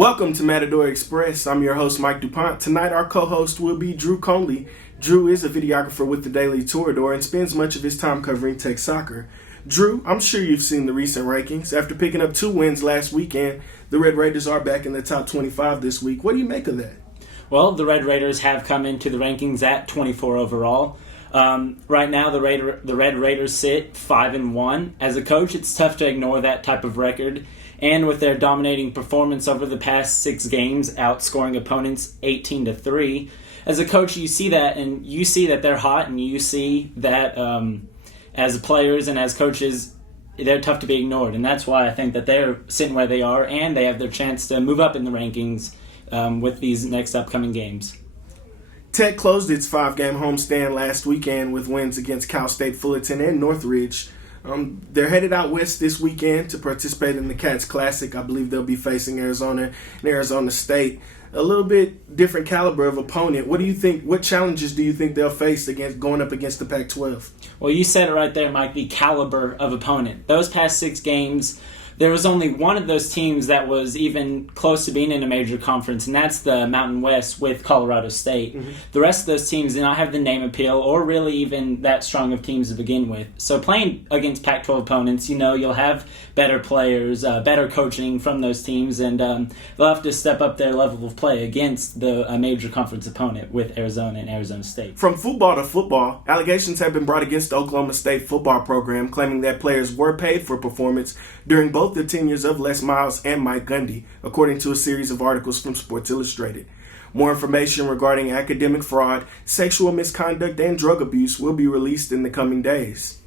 Welcome to Matador Express. I'm your host, Mike Dupont. Tonight, our co-host will be Drew Kohnle. Drew is a videographer with the Daily Torador and spends much of his time covering Tech soccer. Drew, I'm sure you've seen the recent rankings. After picking up 2 wins last weekend, the Red Raiders are back in the top 25 this week. What do you make of that? Well, the Red Raiders have come into the rankings at 24 overall. Right now, the Red Raiders sit 5-1. As a coach, it's tough to ignore that type of record. And with their dominating performance over the past 6 games, outscoring opponents 18-3, as a coach, you see that, and you see that they're hot, and you see that as players and as coaches, they're tough to be ignored. And that's why I think that they're sitting where they are, and they have their chance to move up in the rankings with these next upcoming games. Tech closed its 5-game homestand last weekend with wins against Cal State Fullerton and Northridge. They're headed out west this weekend to participate in the Cats Classic. I believe they'll be facing Arizona and Arizona State. A little bit different caliber of opponent. What do you think? What challenges do you think they'll face against going up against the Pac-12? Well, you said it right there, Mike, the caliber of opponent. Those past 6 games, there was only one of those teams that was even close to being in a major conference, and that's the Mountain West with Colorado State. Mm-hmm. The rest of those teams did not have the name appeal or really even that strong of teams to begin with. So playing against Pac-12 opponents, you'll have better players, better coaching from those teams, and they'll have to step up their level of play against the major conference opponent with Arizona and Arizona State. From football to football, allegations have been brought against the Oklahoma State football program, claiming that players were paid for performance during both the tenures of Les Miles and Mike Gundy, according to a series of articles from Sports Illustrated. More information regarding academic fraud, sexual misconduct, and drug abuse will be released in the coming days.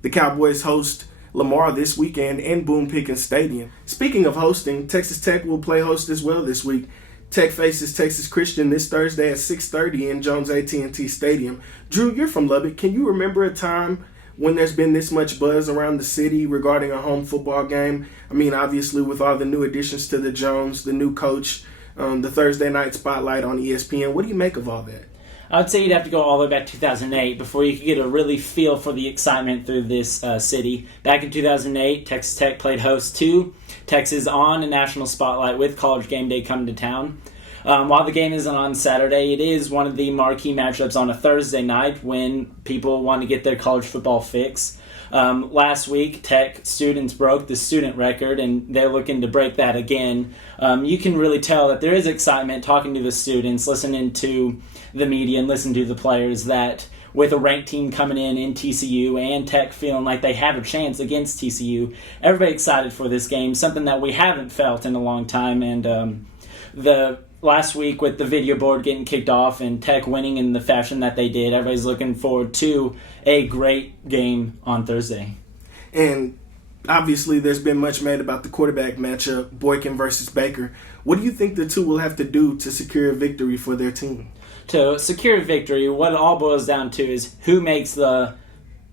The Cowboys host Lamar this weekend in Boone Pickens Stadium. Speaking of hosting, Texas Tech will play host as well this week. Tech faces Texas Christian this Thursday at 6:30 in Jones AT&T Stadium. Drew, you're from Lubbock. Can you remember a time when there's been this much buzz around the city regarding a home football game? I mean, obviously with all the new additions to the Jones, the new coach, the Thursday night spotlight on ESPN. What do you make of all that? I would say you'd have to go all the way back to 2008 before you could get a really feel for the excitement through this city. Back in 2008, Texas Tech played host to Texas on a national spotlight with College Game Day coming to town. While the game isn't on Saturday, it is one of the marquee matchups on a Thursday night when people want to get their college football fix. Last week, Tech students broke the student record, and they're looking to break that again. You can really tell that there is excitement talking to the students, listening to the media, and listening to the players, that with a ranked team coming in TCU and Tech feeling like they have a chance against TCU, everybody excited for this game, something that we haven't felt in a long time. And the last week with the video board getting kicked off and Tech winning in the fashion that they did, everybody's looking forward to a great game on Thursday. And obviously there's been much made about the quarterback matchup, Boykin versus Baker. What do you think the two will have to do to secure a victory for their team? To secure a victory, what it all boils down to is who makes the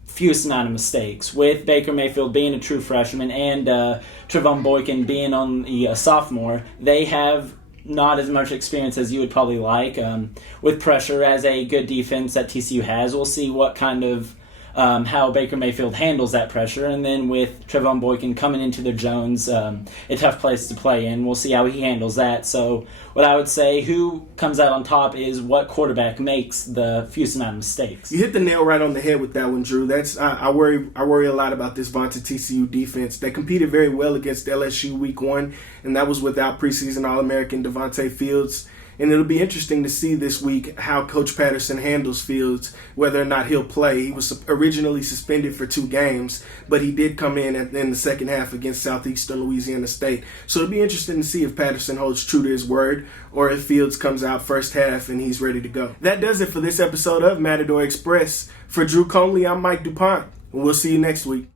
fewest amount of mistakes. With Baker Mayfield being a true freshman and Trevon Boykin being on the sophomore, they have not as much experience as you would probably like. With pressure as a good defense that TCU has, we'll see what kind of how Baker Mayfield handles that pressure. And then with Trevon Boykin coming into the Jones, a tough place to play in, we'll see how he handles that. So what I would say, who comes out on top is what quarterback makes the fewest amount of mistakes. You hit the nail right on the head with that one, Drew. I worry a lot about this vaunted TCU defense. They competed very well against LSU week 1, and that was without preseason All-American Devontae Fields. And it'll be interesting to see this week how Coach Patterson handles Fields, whether or not he'll play. He was originally suspended for 2 games, but he did come in the second half against Southeastern Louisiana State. So it'll be interesting to see if Patterson holds true to his word or if Fields comes out first half and he's ready to go. That does it for this episode of Matador Express. For Drew Kohnle, I'm Mike Dupont, and we'll see you next week.